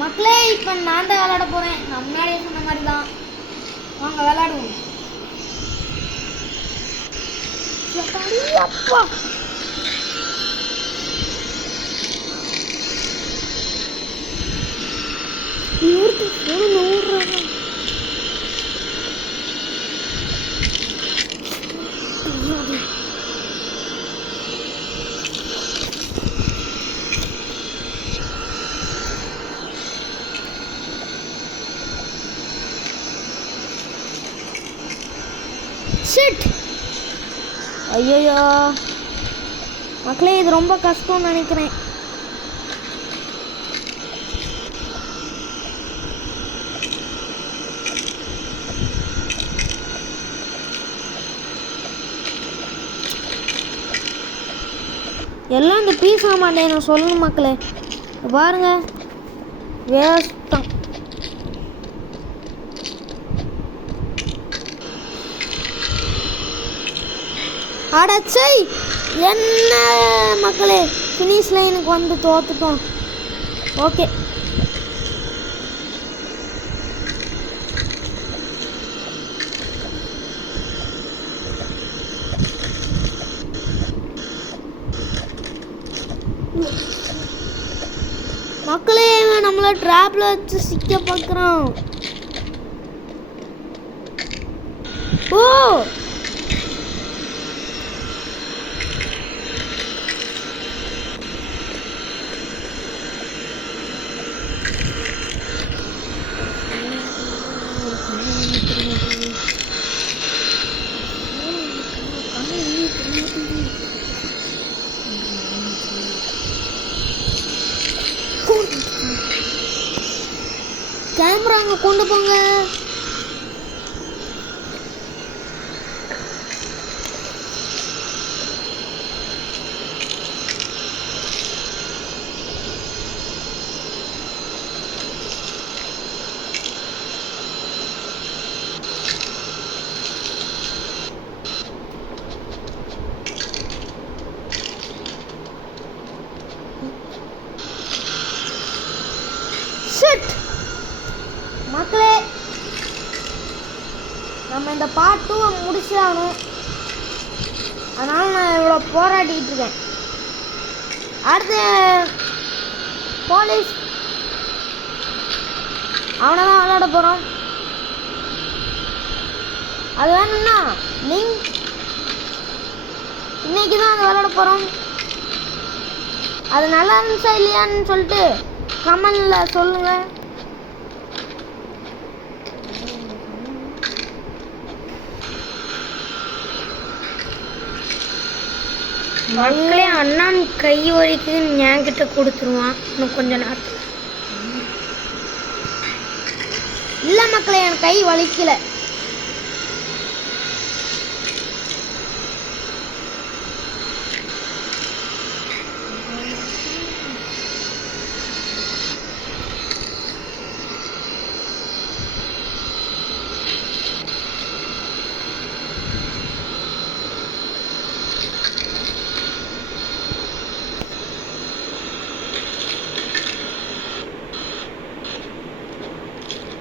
மக்களே இப்போ நான் தான் விளையாட போகிறேன். நான் முன்னாடியே சொன்ன மாதிரி தான். வாங்க விளையாடுவோம். அப்பா இவருக்கு ஃபோன் ஓடுறாங்க. ஷிட் ஐயோ மக்களே, இது ரொம்ப கஷ்டம்னு நினைக்கிறேன். எல்லாம் இந்த பீஸ் ஆக மாட்டேன் நான் சொல்லணும் மக்களே. பாருங்க வேஸ்டம். அடச்சை என்ன மக்களே, ஃபினிஷ் லைனுக்கு வந்து தோத்துட்டோம். ஓகே மக்களே, நம்மள ட்ராப்ல வச்சு சிக்க பார்க்குறான். ஓ கேமரா அங்கே கொண்டு போங்க. மக்களே, நம்ம இந்த பார்ட் 2 முடிச்சாகணும். அதனால நான் இவ்வளோ போராடிக்கிட்டு இருக்கேன். அடுத்து போலீஸ் அவனை தான் விளையாட போகிறோம். அது வேணும்னா லிங்க் இன்னைக்கு தான் அதை விளையாட போகிறோம். அது நல்லா இருந்துச்சா இல்லையான்னு சொல்லிட்டு கமெண்டில் சொல்லுங்கள். மக்களே, அண்ணான் கை வலிக்குதுன்னு என்கிட்ட கொடுத்துருவான் இன்னும் கொஞ்ச நேரத்தில். இல்லை மக்களே, என் கை வலிக்கல.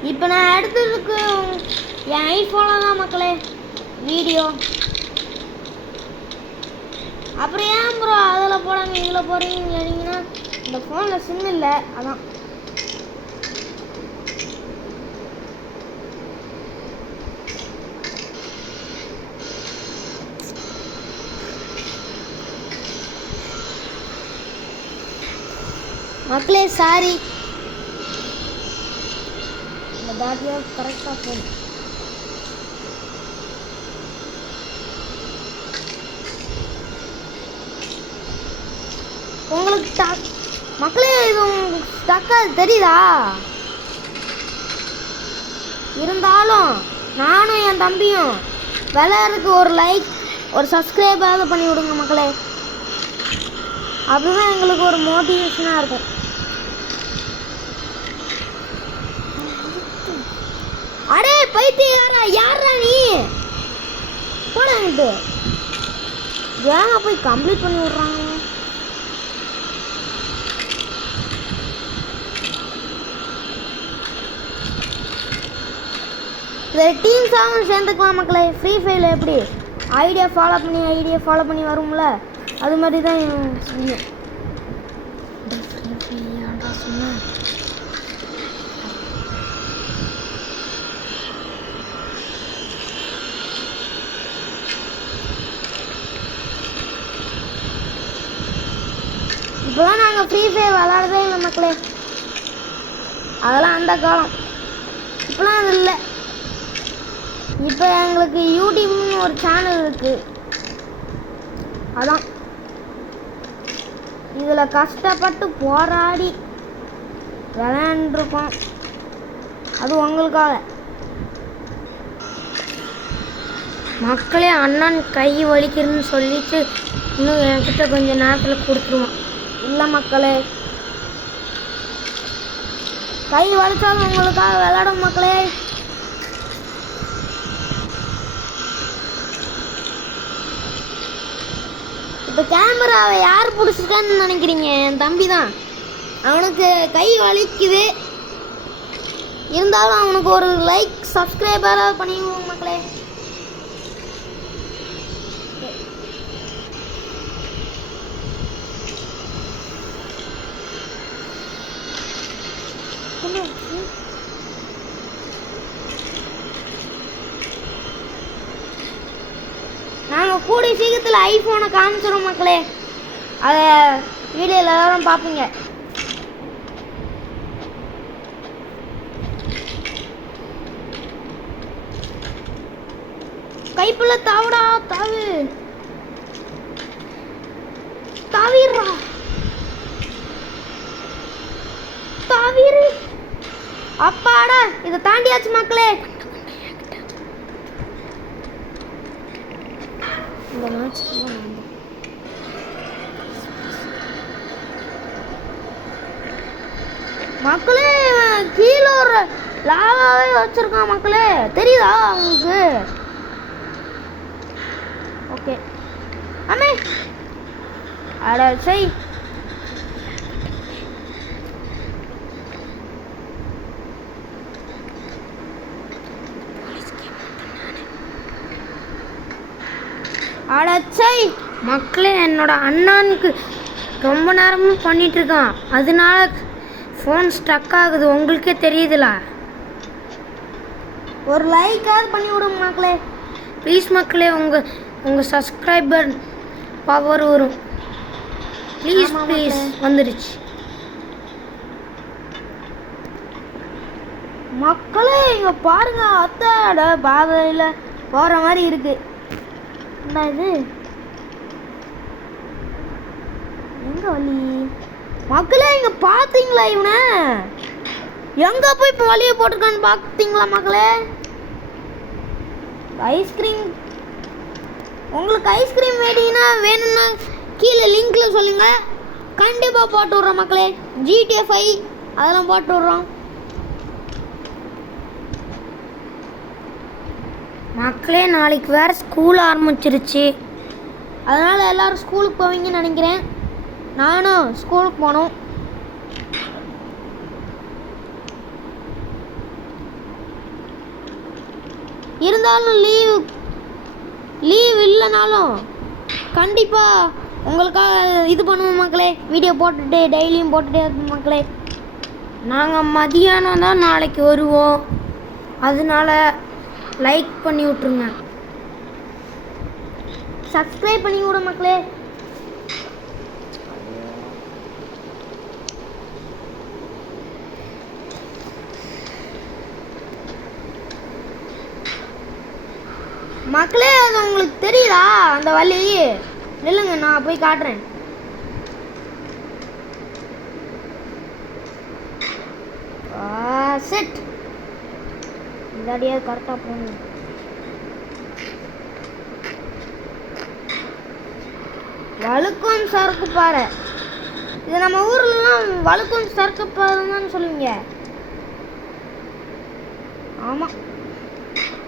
இப்போ நான் எடுத்ததுக்கு என் ஐஃபோனில் தான் மக்களே வீடியோ. அப்புறம் ஏன் ப்ரோ அதில் போடாமல் இதில் போகிறீங்கன்னு கேட்டிங்கன்னா, இந்த ஃபோனில் சிம் இல்லை, அதான். மக்களே சாரி, தாட்டியா கரெக்டாக போகும். உங்களுக்கு மக்களே இது ஸ்டக்காக தெரியுதா? இருந்தாலும் நானும் என் தம்பியும் விளையாடுறதுக்கு ஒரு லைக் ஒரு சப்ஸ்கிரைபாவது பண்ணி விடுங்க மக்களே. அப்படிதான் எங்களுக்கு ஒரு மோட்டிவேஷனாக இருக்கும். அடே பைத்தியக்காரா, யாரா நீ? போடாங்கிட்டு ஏங்க போய் கம்ப்ளீட் பண்ணி விட்றாங்க. இதில் டீம்ஸாகவும் சேர்ந்துக்கலாம் மக்களே. ஃப்ரீ ஃபயரில் எப்படி ஐடியா ஃபாலோ பண்ணி வரும்ல, அது மாதிரி தான் செய்யும். சொன்னேன் இப்போதான் நாங்கள் ஃப்ரீ ஃபயர் விளாடதே இல்லை மக்களே. அதெல்லாம் அந்த காலம். இப்போலாம் அது இல்லை. இப்போ எங்களுக்கு யூடியூப்னு ஒரு சேனல் இருக்குது. அதான் இதில் கஷ்டப்பட்டு போராடி விளையாண்டுருக்கோம். அது உங்களுக்காக. மக்களே அண்ணன் கை வலிக்கிறதுன்னு சொல்லிட்டு இன்னும் என்கிட்ட கொஞ்சம் நேரத்தில் கொடுத்துருவான். இல்லை மக்களே, கை வலிச்சாலும் உங்களுக்காக விளையாடும் மக்களே. இப்போ கேமராவை யார் பிடிச்சிருக்கான்னு நினைக்கிறீங்க? என் தம்பி தான். அவனுக்கு கை வலிக்குது, இருந்தாலும் அவனுக்கு ஒரு லைக் சப்ஸ்கிரைபராக பண்ணிடுவோம் மக்களே. நாங்கள் கூடிய சீக்கிரத்தில் ஐஃபோனை காமிச்சிடும் மக்களே. அதை வீடியோவில் எல்லாரும் பார்ப்பீங்க. கைப்புள்ள தாவுடா, தாவிடுறா, தாவிரு. அப்பாடா, இதை தாண்டியாச்சு மக்களே. இந்த மேட்ச் மக்களே கீழே ஒரு லாவாவே வச்சிருக்கான் மக்களே. தெரியுதா உங்களுக்கு? ஓகே அம்மே, அட செய். அடச்சை மக்களே, என்னோட அண்ணனுக்கு ரொம்ப நேரமும் பண்ணிட்டு இருக்கான். அதனால ஃபோன் ஸ்டக் ஆகுது. உங்களுக்கே தெரியுதுல. ஒரு லைக்காவது பண்ணி விடுங்க மக்களே ப்ளீஸ். மக்களே உங்கள் சப்ஸ்கிரைபர் பவர் வரும். Please please. வந்துடுச்சு மக்களே. இங்க பாருங்க, அத்தாட பாதையில் போகிற மாதிரி இருக்கு. என்ன இது? எங்க வழி மக்களே? இங்க பாத்தீங்களா? இவனை எங்க போய் இப்போ வழியை போட்டிருக்கான்னு பார்த்தீங்களா மக்களே? ஐஸ்கிரீம், உங்களுக்கு ஐஸ்கிரீம் வேணும்னா கீழே லிங்க்ல சொல்லுங்க, கண்டிப்பா போட்டு விட்றோம் மக்களே. GTA 5 அதெல்லாம் போட்டு விட்றோம் மக்களே. நாளைக்கு வேற ஸ்கூல் ஆரம்பிச்சிருச்சு. அதனால எல்லாரும் ஸ்கூலுக்கு போவீங்கன்னு நினைக்கிறேன். நானும் ஸ்கூலுக்கு போகணும். இருந்தாலும் லீவ் இல்லைனாலும் கண்டிப்பாக உங்களுக்காக இது பண்ணுவோம் மக்களே. வீடியோ போட்டுட்டு டெய்லியும் போட்டுட்டே இருப்போம் மக்களே. நாங்கள் மதியானம் தான் நாளைக்கு வருவோம். அதனால லைக் பண்ணி விட்ருங்க, சப்ஸ்கிரைப் பண்ணி விட மக்களே. மக்களே அது உங்களுக்கு தெரியுதா அந்த வழி? இல்லைங்க, நான் போய் காட்டுறேன். செட் இந்த அடியாக கரெக்டாக போகணும். வழுக்கும் சறுக்கு பாறை. இது நம்ம ஊர்லலாம் வழுக்கும் சறுக்கு பாறைன்னு சொல்லுவீங்க. ஆமாம்.